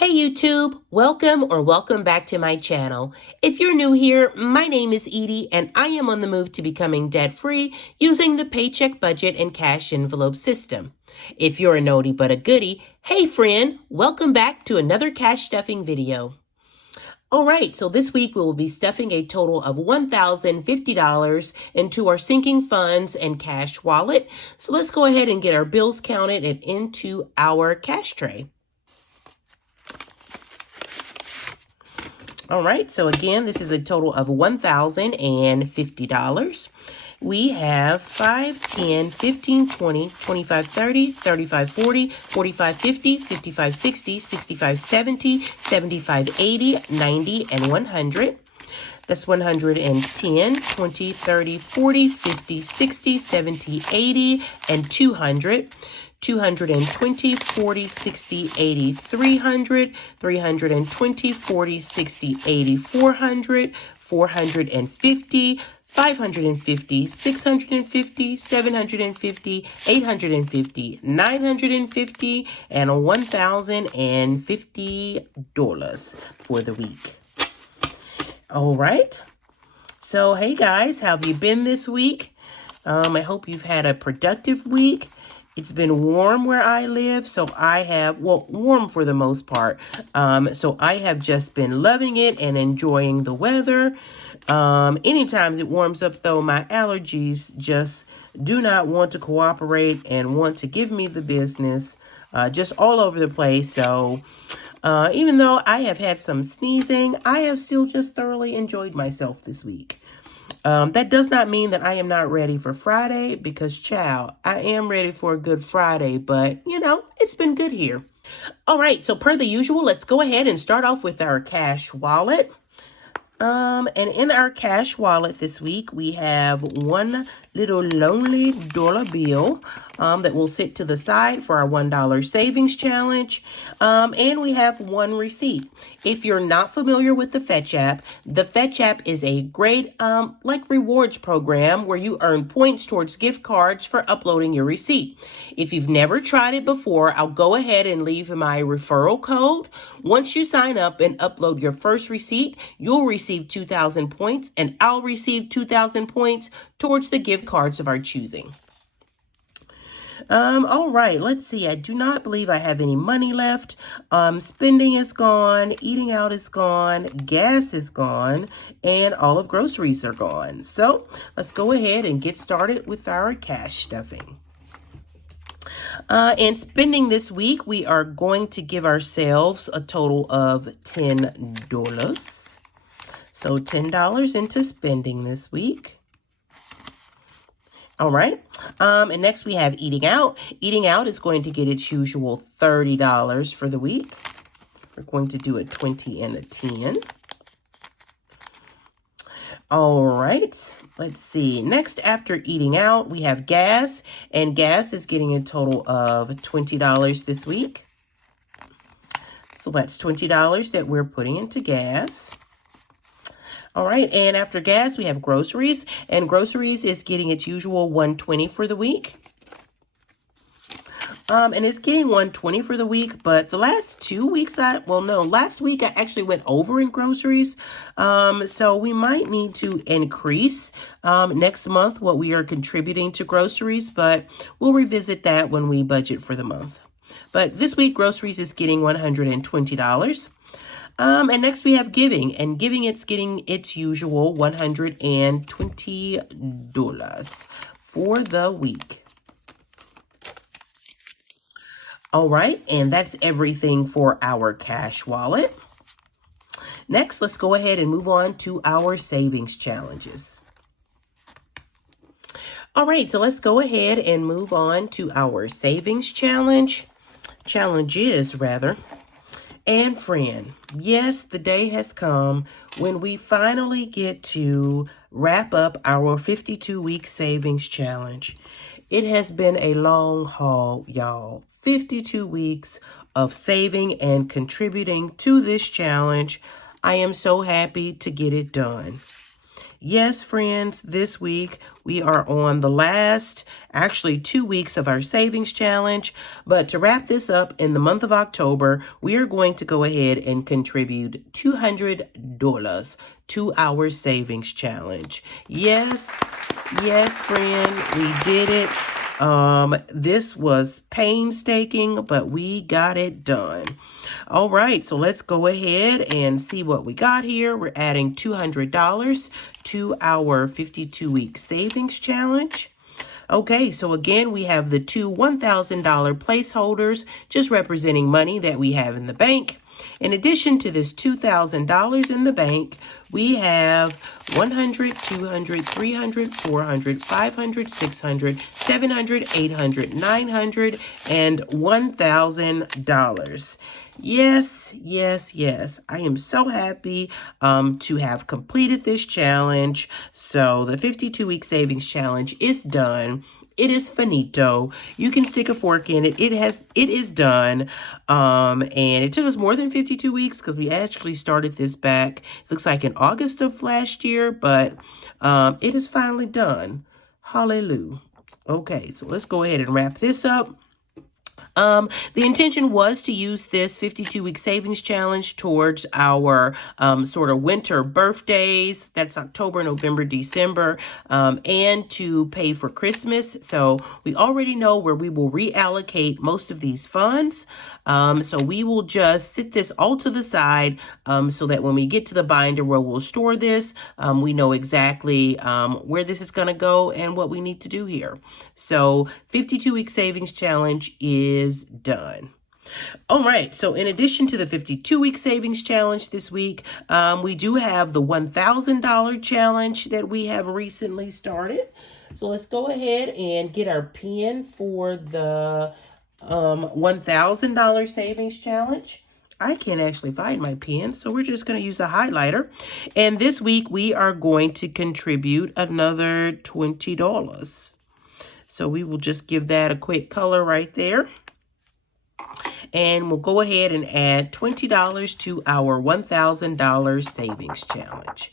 Hey YouTube, welcome back to my channel. If you're new here, my name is Edie and I am on the move to becoming debt-free using the Paycheck budget and cash envelope system. If you're a nodie but a goodie, hey friend, welcome back to another cash stuffing video. Alright, so this week we will be stuffing a total of $1,050 into our sinking funds and cash wallet. So let's go ahead and get our bills counted and into our cash tray. All right, so again, this is a total of $1,050. We have 5, 10, 15, 20, 25, 30, 35, 40, 45, 50, 55, 60, 65, 70, 75, 80, 90, and 100. That's 110, 20, 30, 40, 50, 60, 70, 80, and 200. 220, 40, 60, 80, 300, 320, 40, 60, 80, 400, 450, 550, 650, 750, 850, 950, and $1,050 for the week. All right. So, hey guys, how have you been this week? I hope you've had a productive week. It's been warm where I live, so I have, warm for the most part. So I have just been loving it and enjoying the weather. Anytime it warms up, though, my allergies just do not want to cooperate and want to give me the business, just all over the place. So even though I have had some sneezing, I have still just thoroughly enjoyed myself this week. That does not mean that I am not ready for Friday because, child, I am ready for a good Friday, but, you know, it's been good here. All right, so per the usual, let's go ahead and start off with our cash wallet. And in our cash wallet this week, we have one little lonely dollar bill that will sit to the side for our $1 savings challenge. And we have one receipt. If you're not familiar with the Fetch app, the Fetch app is a great like rewards program where you earn points towards gift cards for uploading your receipt. If you've never tried it before, I'll go ahead and leave my referral code. Once you sign up and upload your first receipt, you'll receive 2,000 points and I'll receive 2,000 points towards the gift cards of our choosing. All right, let's see. I do not believe I have any money left. Spending is gone, eating out is gone, gas is gone, and all of groceries are gone. So let's go ahead and get started with our cash stuffing. And spending this week, we are going to give ourselves a total of $10. So $10 into spending this week. All right. And next we have eating out. Eating out is going to get its usual $30 for the week. We're going to do a 20 and a 10. All right. Let's see. Next, after eating out, we have gas. And gas is getting a total of $20 this week. So that's $20 that we're putting into gas. All right, and after gas, we have groceries, and groceries is getting its usual $120 for the week. And it's getting $120 for the week, but the last 2 weeks, last week I actually went over in groceries. So we might need to increase next month what we are contributing to groceries, but we'll revisit that when we budget for the month. But this week, groceries is getting $120. And next we have giving, and giving it's getting its usual $120 for the week. All right, and that's everything for our cash wallet. Next, let's go ahead and move on to our savings challenges. All right, so let's go ahead and move on to our savings challenges rather. And friend, yes, the day has come when we finally get to wrap up our 52-week savings challenge. It has been a long haul, y'all. 52 weeks of saving and contributing to this challenge. I am so happy to get it done. Yes, friends, this week we are on the last, actually 2 weeks of our savings challenge. But to wrap this up, in the month of October, we are going to go ahead and contribute $200 to our savings challenge. Yes, friend, we did it. This was painstaking, but we got it done. All right, so let's go ahead and see what we got here. We're adding $200 to our 52-week savings challenge. Okay, so again, we have the two $1,000 placeholders, just representing money that we have in the bank. In addition to this $2,000 in the bank, we have $100, $200, $300, $400, $500, $600, $700, $800, $900, and $1,000. Yes. I am so happy to have completed this challenge. So the 52-week savings challenge is done. It is finito. You can stick a fork in it. It is done. And it took us more than 52 weeks because we actually started this back, it looks like in August of last year, but it is finally done. Hallelujah. Okay, so let's go ahead and wrap this up. The intention was to use this 52-week savings challenge towards our sort of winter birthdays. That's October, November, December, and to pay for Christmas. So we already know where we will reallocate most of these funds. So we will just sit this all to the side so that when we get to the binder where we'll store this, we know exactly where this is going to go and what we need to do here. So 52-week savings challenge is done. All right, so in addition to the 52-week savings challenge this week, we do have the $1,000 challenge that we have recently started. So let's go ahead and get our pen for the $1,000 savings challenge. I can't actually find my pen, so we're just going to use a highlighter. And this week, we are going to contribute another $20. So we will just give that a quick color right there. And we'll go ahead and add $20 to our $1,000 savings challenge.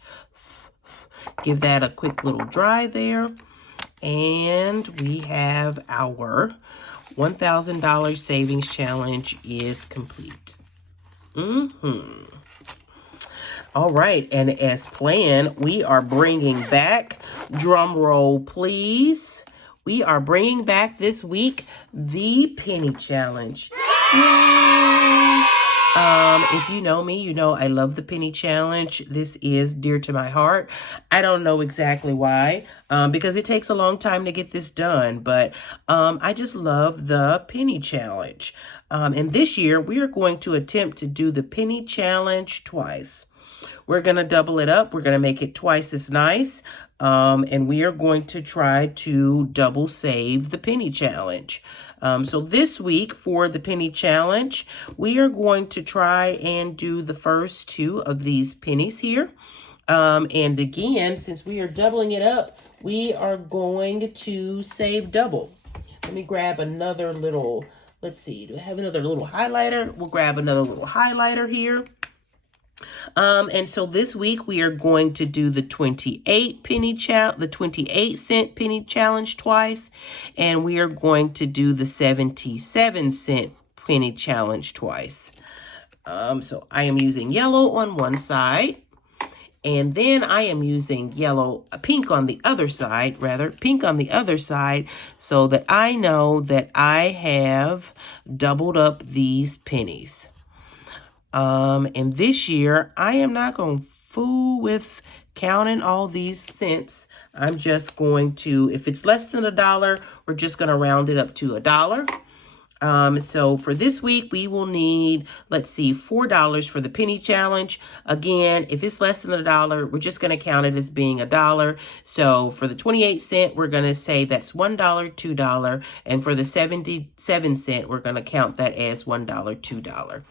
Give that a quick little dry there. And we have our $1,000 savings challenge is complete. All right, and as planned, we are bringing back, drum roll please, we are bringing back this week the penny challenge. Yay! If you know me, you know I love the penny challenge. This is dear to my heart. I don't know exactly why, because it takes a long time to get this done, but I just love the penny challenge. And this year, we are going to attempt to do the penny challenge twice. We're going to double it up. We're going to make it twice as nice. And we are going to try to double save the penny challenge. So this week for the penny challenge, we are going to try and do the first two of these pennies here. And again, since we are doubling it up, we are going to save double. Let me grab another little, let's see, do I have another little highlighter? We'll grab another little highlighter here. And so this week we are going to do the 28 cent penny challenge twice, and we are going to do the 77-cent penny challenge twice. So I am using yellow on one side, and then I am using pink on the other side, so that I know that I have doubled up these pennies. And this year, I am not going to fool with counting all these cents. I'm just going to, if it's less than $1, we're just going to round it up to $1. So for this week, we will need, let's see, $4 for the penny challenge. Again, if it's less than $1, we're just going to count it as being $1. So for the 28 cent, we're going to say that's $1, $2. And for the 77 cent, we're going to count that as $1, $2.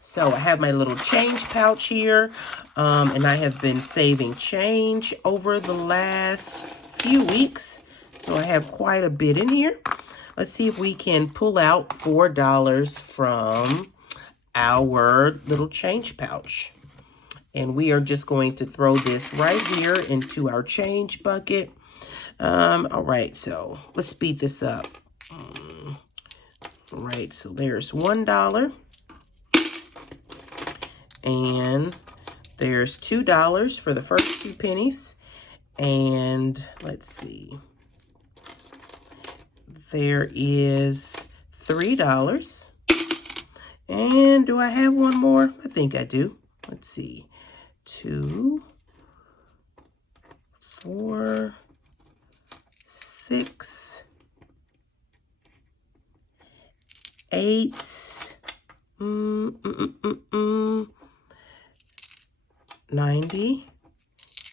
So I have my little change pouch here, and I have been saving change over the last few weeks. So I have quite a bit in here. Let's see if we can pull out $4 from our little change pouch. And we are just going to throw this right here into our change bucket. All right, so let's speed this up. All right, so there's $1. And there's $2 for the first 2 pennies. And let's see. There is $3. And do I have one more? I think I do. Let's see. 2, 4, 6, 8, 90,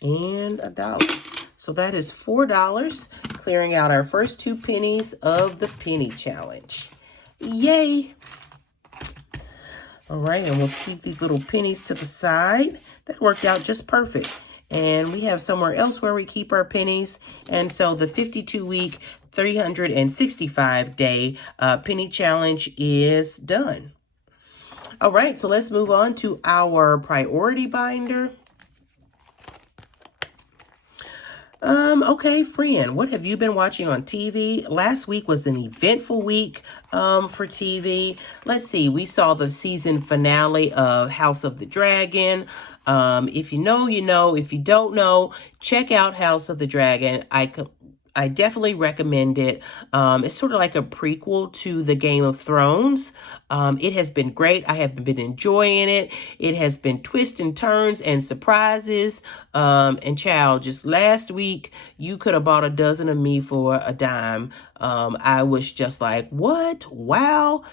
and $1. So that is $4, clearing out our first 2 pennies of the penny challenge. Yay! All right, and we'll keep these little pennies to the side. That worked out just perfect. And we have somewhere else where we keep our pennies. And so the 52-week, 365-day penny challenge is done. All right, so let's move on to our priority binder. Okay, friend, what have you been watching on TV? Last week was an eventful week for TV. Let's see, we saw the season finale of House of the Dragon. If you know, you know. If you don't know, check out House of the Dragon. I definitely recommend it. It's sort of like a prequel to the Game of Thrones. It has been great. I have been enjoying it. It has been twists and turns and surprises. And child, just last week, you could have bought a dozen of me for a dime. I was just like, what? Wow.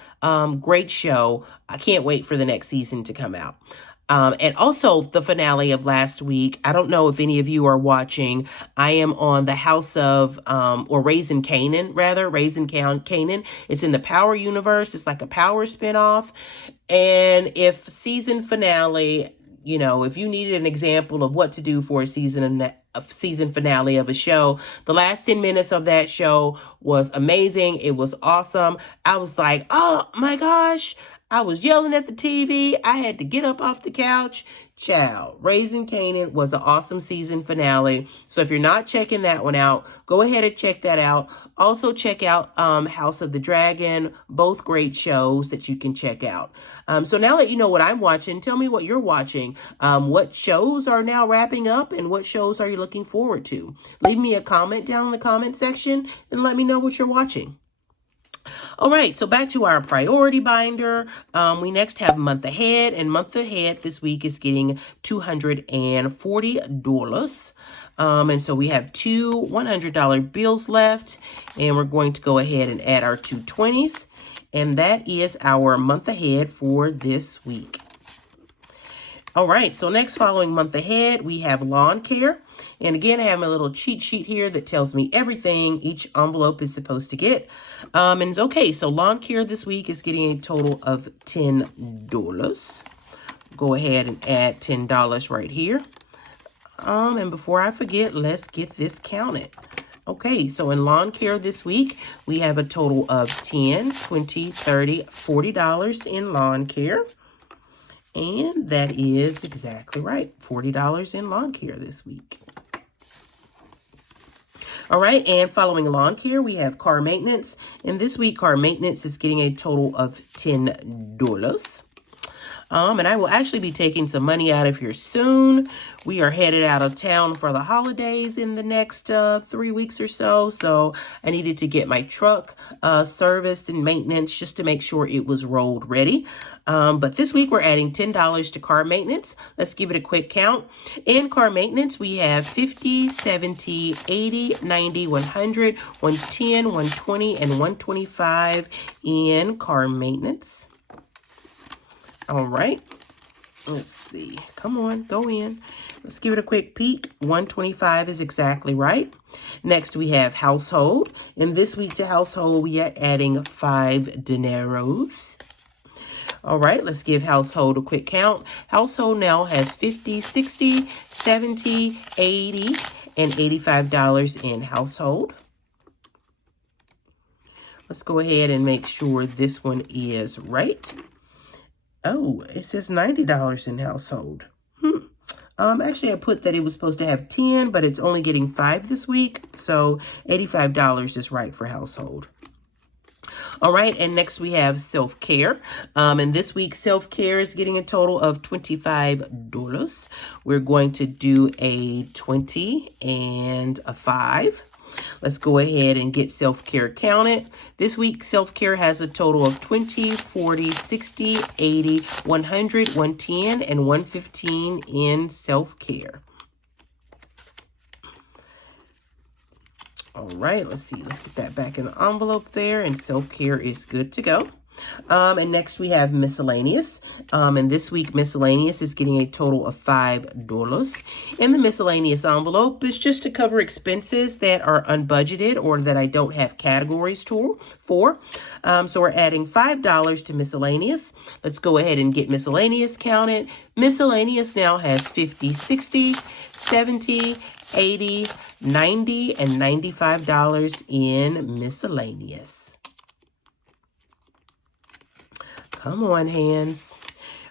Great show. I can't wait for the next season to come out. And also the finale of last week. I don't know if any of you are watching. I am on the House of, or Raising Kanan, rather. Raising Kanan. It's in the Power universe. It's like a Power spinoff. And if season finale, you know, if you needed an example of what to do for a season finale of a show, the last 10 minutes of that show was amazing. It was awesome. I was like, oh my gosh. I was yelling at the TV. I had to get up off the couch. Child, Raising Kanan was an awesome season finale. So if you're not checking that one out, go ahead and check that out. Also check out House of the Dragon, both great shows that you can check out. So now that you know what I'm watching, tell me what you're watching. What shows are now wrapping up and what shows are you looking forward to? Leave me a comment down in the comment section and let me know what you're watching. All right, so back to our priority binder. We next have month ahead, and month ahead this week is getting $240. And so we have 2 $100 bills left, and we're going to go ahead and add our 2 20s, and that is our month ahead for this week. All right, so next following month ahead, we have lawn care. And again, I have my little cheat sheet here that tells me everything each envelope is supposed to get. And it's okay, so lawn care this week is getting a total of $10. Go ahead and add $10 right here. And before I forget, let's get this counted. Okay, so in lawn care this week, we have a total of $10, $20, $30, $40 in lawn care. And that is exactly right, $40 in lawn care this week. All right, and following lawn care, we have car maintenance. And this week, car maintenance is getting a total of $10. And I will actually be taking some money out of here soon. We are headed out of town for the holidays in the next 3 weeks or so. So I needed to get my truck serviced and maintenance just to make sure it was rolled ready. But this week we're adding $10 to car maintenance. Let's give it a quick count. In car maintenance, we have 50, 70, 80, 90, 100, 110, 120, and 125 in car maintenance. All right, let's see. Come on, go in. Let's give it a quick peek. 125 is exactly right. Next, we have household. And this week to household, we are adding 5 dineros. All right, let's give household a quick count. Household now has 50, 60, 70, 80, and $85 in household. Let's go ahead and make sure this one is right. Oh, it says $90 in household. Actually, I put that it was supposed to have 10, but it's only getting 5 this week. So $85 is right for household. All right, and next we have self-care. And this week, self-care is getting a total of $25. We're going to do a 20 and a 5. Let's go ahead and get self-care counted. This week, self-care has a total of 20, 40, 60, 80, 100, 110, and 115 in self-care. All right, let's see. Let's get that back in the envelope there, and self-care is good to go. And next we have miscellaneous. And this week miscellaneous is getting a total of $5. And the miscellaneous envelope is just to cover expenses that are unbudgeted or that I don't have categories for. So we're adding $5 to miscellaneous. Let's go ahead and get miscellaneous counted. Miscellaneous now has 50, 60, 70, 80, 90, and $95 in miscellaneous. Come on, hands.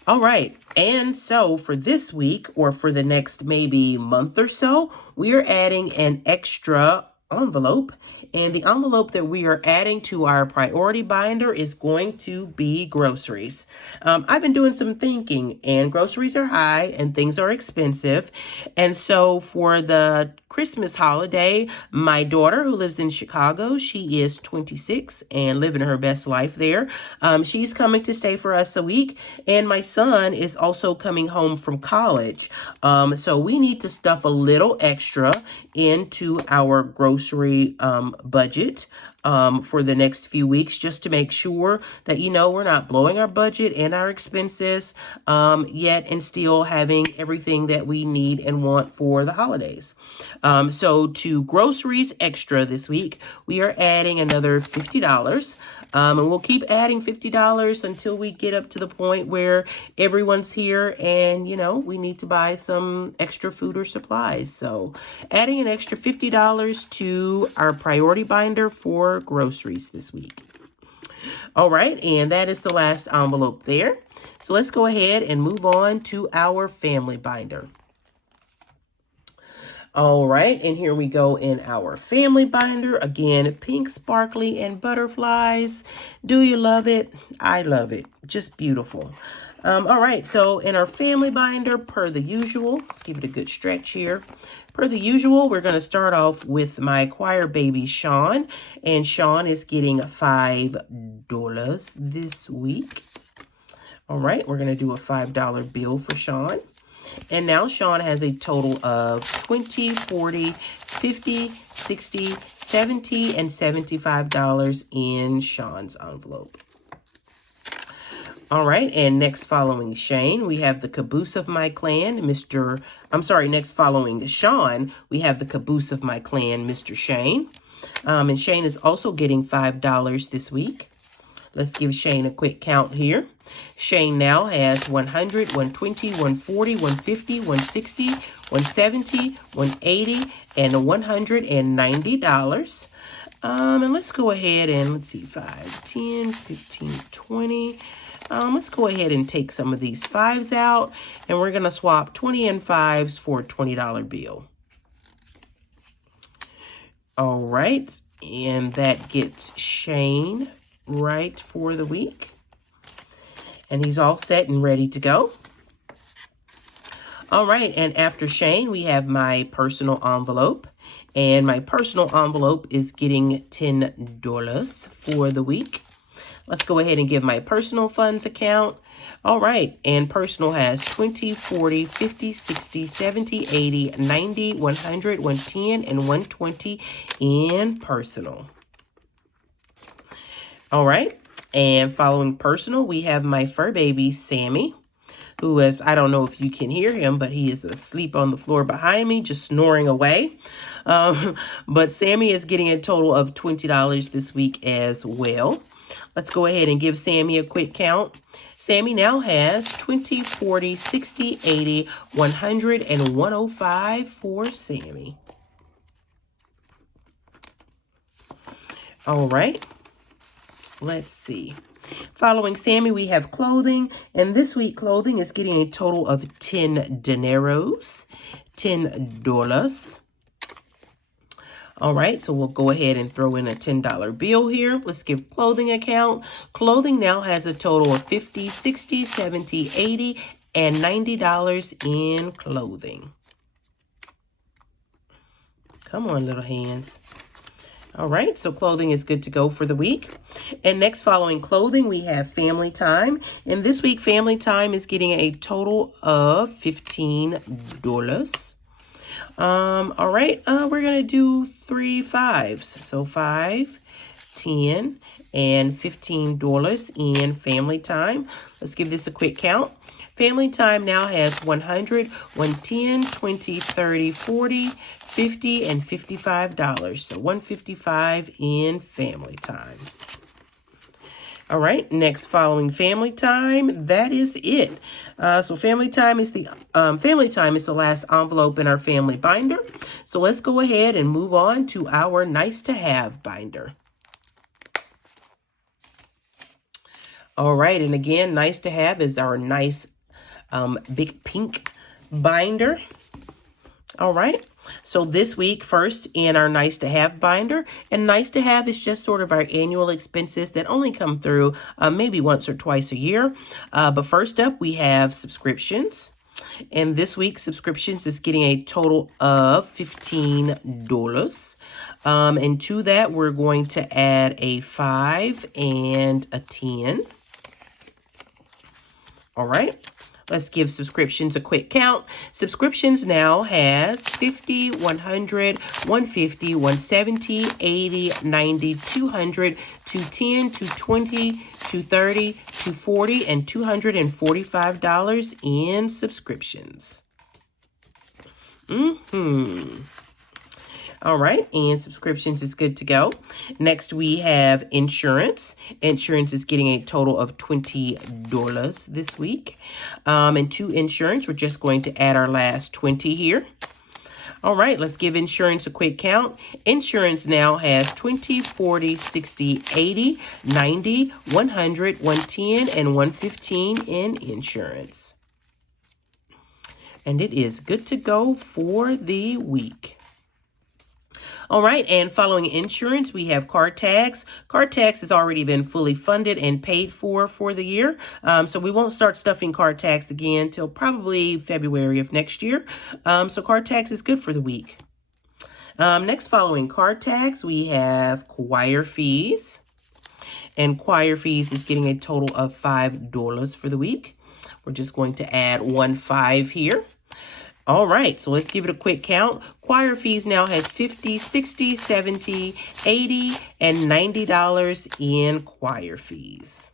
All right. And so for this week, or for the next maybe month or so, we are adding an extra envelope. And the envelope that we are adding to our priority binder is going to be groceries. I've been doing some thinking, and groceries are high and things are expensive. And so for the Christmas holiday, my daughter, who lives in Chicago, she is 26 and living her best life there. She's coming to stay for us a week. And my son is also coming home from college. So we need to stuff a little extra into our grocery budget for the next few weeks, just to make sure that, you know, we're not blowing our budget and our expenses yet, and still having everything that we need and want for the holidays. So to groceries extra this week, we are adding another $50. And we'll keep adding $50 until we get up to the point where everyone's here and, you know, we need to buy some extra food or supplies. So adding an extra $50 to our priority binder for groceries this week. All right, and that is the last envelope there. So let's go ahead and move on to our family binder. All right, and here we go in our family binder. Again, pink, sparkly, and butterflies. Do you love it? I love it. Just beautiful. All right, so in our family binder, per the usual, let's give it a good stretch here. Per the usual, we're going to start off with my choir baby, Sean. And Sean is getting $5 this week. All right, we're going to do a $5 bill for Sean. And now Sean has a total of 20, 40, 50, 60, 70, and $75 in Sean's envelope. All right, and next following Shane, we have the caboose of my clan, next following Sean, we have the caboose of my clan, Mr. Shane. And Shane is also getting $5 this week. Let's give Shane a quick count here. Shane now has 100, 120, 140, 150, 160, 170, 180, and $190. And let's go ahead and let's see, 5, 10, 15, 20. Let's go ahead and take some of these 5s out, and we're going to swap 20 and 5s for a $20 bill. All right, and that gets Shane right for the week. And he's all set and ready to go. All right, and after Shane, we have my personal envelope. And my personal envelope is getting $10 for the week. Let's go ahead and give my personal funds account. All right, and personal has 20, 40, 50, 60, 70, 80, 90, 100, 110, and 120 in personal. All right, and following personal, we have my fur baby, Sammy, who is, I don't know if you can hear him, but he is asleep on the floor behind me, just snoring away. But Sammy is getting a total of $20 this week as well. Let's go ahead and give Sammy a quick count. Sammy now has 20, 40, 60, 80, 100, and 105 for Sammy. All right. Let's see. Following Sammy, we have clothing. And this week, clothing is getting a total of 10 dineros, $10. All right, so we'll go ahead and throw in a $10 bill here. Let's give clothing a count. Clothing now has a total of $50, $60, $70, $80, and $90 in clothing. Come on, little hands. All right, so clothing is good to go for the week. And next, following clothing, we have family time. And this week, family time is getting a total of $15. All right, we're going to do 3 5s. So 5, 10, and $15 in family time. Let's give this a quick count. Family time now has 100, 110, 20, 30, 40, 50, and $55. So $155 in family time. All right, next following family time, that is it. So family time is the last envelope in our family binder. So let's go ahead and move on to our nice to have binder. All right, and again, nice to have is our nice big pink binder. All right, so this week first in our nice to have binder, and nice to have is just sort of our annual expenses that only come through maybe once or twice a year. But first up, we have subscriptions. And this week, subscriptions is getting a total of $15. And to that, we're going to add a 5 and a 10. All right. Let's give subscriptions a quick count. Subscriptions now has 50, 100, 150, 170, 80, 90, 200, 210, 220, 230, 240, and $245 in subscriptions. All right, and subscriptions is good to go. Next, we have insurance. Insurance is getting a total of $20 this week. And to insurance, we're just going to add our last 20 here. All right, let's give insurance a quick count. Insurance now has 20, 40, 60, 80, 90, 100, 110, and 115 in insurance. And it is good to go for the week. All right, and following insurance, we have car tax. Car tax has already been fully funded and paid for the year. So we won't start stuffing car tax again till probably February of next year. So car tax is good for the week. Next, following car tax, we have choir fees. And choir fees is getting a total of $5 for the week. We're just going to add 1 5 here. All right, so let's give it a quick count. Choir fees now has 50, 60, 70, 80, and $90 in choir fees.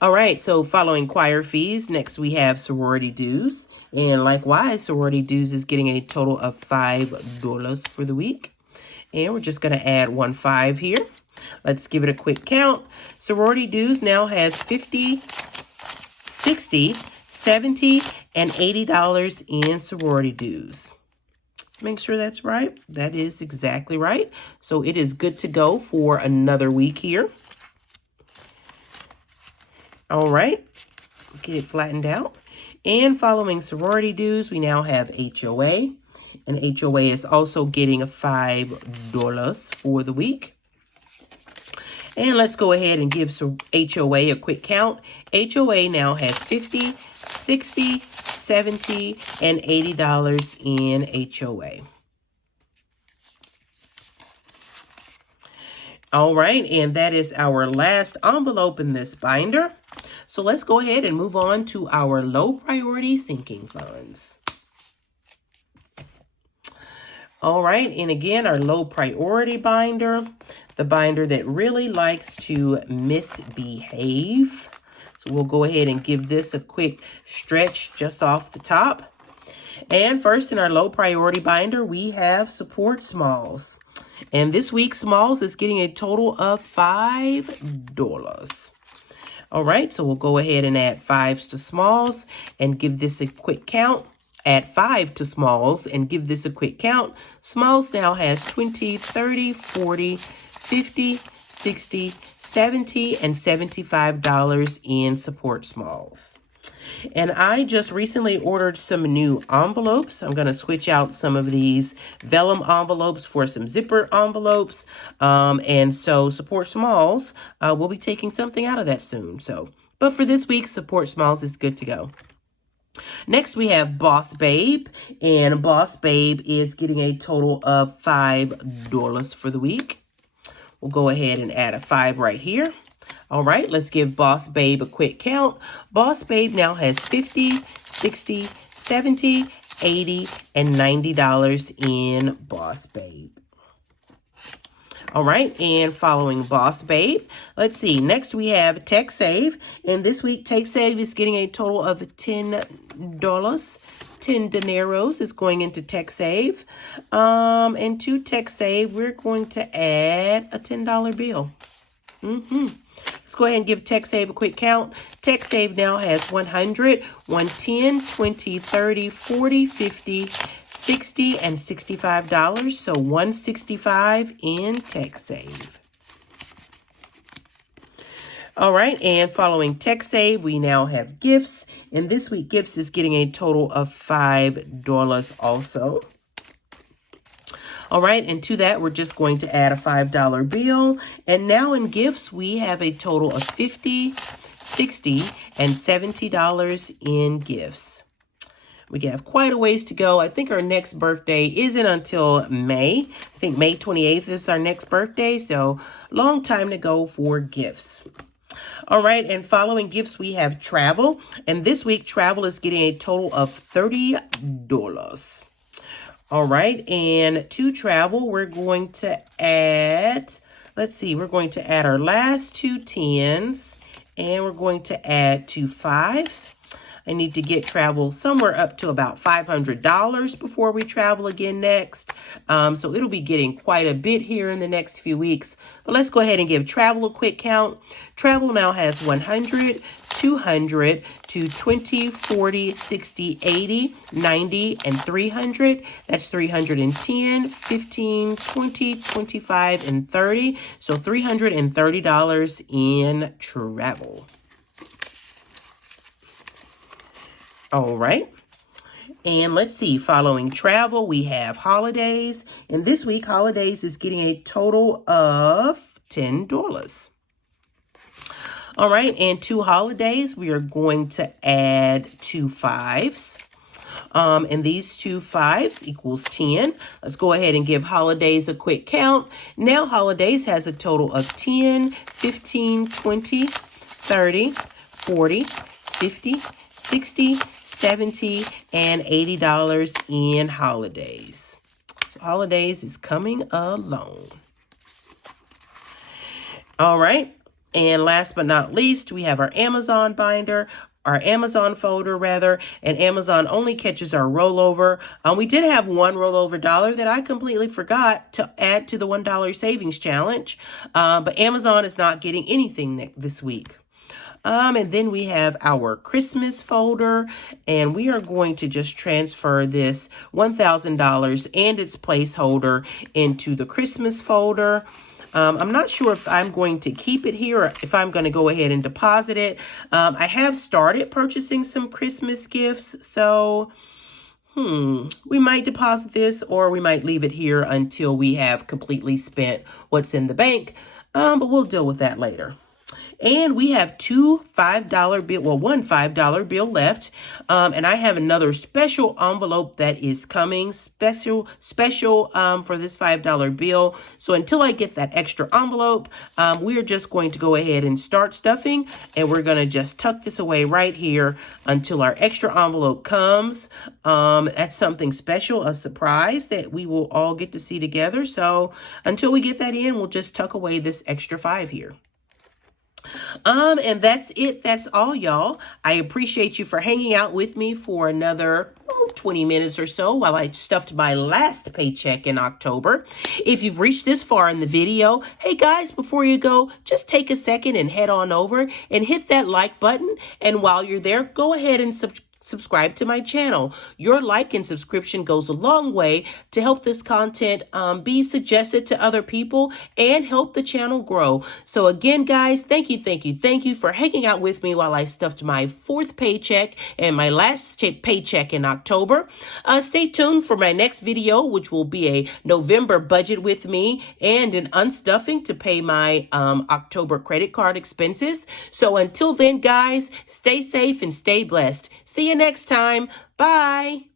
All right, so following choir fees, next we have sorority dues. And likewise, sorority dues is getting a total of $5 for the week. And we're just going to add 1 5 here. Let's give it a quick count. Sorority dues now has 50, 60, 70 and $80 in sorority dues. Let's make sure that's right. That is exactly right. So it is good to go for another week here. All right, get it flattened out. And following sorority dues, we now have HOA. And HOA is also getting a $5 for the week. And let's go ahead and give HOA a quick count. HOA now has 50, 60, 70, and $80 in HOA. All right, and that is our last envelope in this binder. So let's go ahead and move on to our low priority sinking funds. All right, and again, our low priority binder, the binder that really likes to misbehave. So we'll go ahead and give this a quick stretch just off the top. And first in our low priority binder, we have support smalls. And this week, smalls is getting a total of $5. All right, so we'll go ahead and add 5s to smalls and give this a quick count. Add 5 to smalls and give this a quick count. Smalls now has 20, 30, 40, $50, $60, $70, and $75 in support smalls. And I just recently ordered some new envelopes. I'm going to switch out some of these vellum envelopes for some zipper envelopes. And so support smalls, we'll be taking something out of that soon. But for this week, support smalls is good to go. Next, we have Boss Babe, and Boss Babe is getting a total of $5 for the week. We'll go ahead and add a 5 right here. All right, let's give Boss Babe a quick count. Boss Babe now has $50, $60, $70, $80, and $90 in Boss Babe. All right, and following Boss Babe, let's see. Next, we have Tech Save, and this week Tech Save is getting a total of $10. 10 dineros is going into Tech Save. And to Tech Save, we're going to add a $10 bill. Let's go ahead and give Tech Save a quick count. Tech Save now has 100, 110, 20, 30, 40, 50, 60, and $65. So $165 in Tech Save. All right, and following Tech Save, we now have Gifts. And this week, Gifts is getting a total of $5 also. All right, and to that, we're just going to add a $5 bill. And now in Gifts, we have a total of $50, $60, and $70 in Gifts. We have quite a ways to go. I think our next birthday isn't until May. I think May 28th is our next birthday, so long time to go for Gifts. All right, and following Gifts, we have Travel. And this week, Travel is getting a total of $30. All right, and to Travel, we're going to add, let's see, we're going to add our last 2 10s, and we're going to add 2 5s. I need to get Travel somewhere up to about $500 before we travel again next. So it'll be getting quite a bit here in the next few weeks. But let's go ahead and give Travel a quick count. Travel now has 100, 200, 220, 40, 60, 80, 90, and 300. That's 310, 15, 20, 25, and 30. So $330 in Travel. All right. And let's see, following Travel, we have Holidays. And this week, Holidays is getting a total of $10. All right, and to Holidays, we are going to add 2 5s. And these 2 5s equals 10. Let's go ahead and give Holidays a quick count. Now Holidays has a total of 10, 15, 20, 30, 40, 50, 60, 70, and $80 in Holidays. So Holidays is coming along. All right. And last but not least, we have our Amazon binder, our Amazon folder rather, and Amazon only catches our rollover. We did have one rollover dollar that I completely forgot to add to the $1 savings challenge. But Amazon is not getting anything this week. And then we have our Christmas folder, and we are going to just transfer this $1,000 and its placeholder into the Christmas folder. I'm not sure if I'm going to keep it here or if I'm going to go ahead and deposit it. I have started purchasing some Christmas gifts, so we might deposit this or we might leave it here until we have completely spent what's in the bank, but we'll deal with that later. And we have 2 $5 bill, well, 1 $5 bill left. And I have another special envelope that is coming, special for this $5 bill. So until I get that extra envelope, we're just going to go ahead and start stuffing. And we're going to just tuck this away right here until our extra envelope comes. That's something special, a surprise that we will all get to see together. So until we get that in, we'll just tuck away this extra 5 here. And that's it. That's all, y'all. I appreciate you for hanging out with me for another 20 minutes or so while I stuffed my last paycheck in October. If you've reached this far in the video, hey guys, before you go, just take a second and head on over and hit that like button. And while you're there, go ahead and subscribe to my channel. Your like and subscription goes a long way to help this content be suggested to other people and help the channel grow. So again, guys, thank you for hanging out with me while I stuffed my 4th paycheck and my last paycheck in October. Stay tuned for my next video, which will be a November budget with me and an unstuffing to pay my October credit card expenses. So until then, guys, stay safe and stay blessed. See you next time. Bye.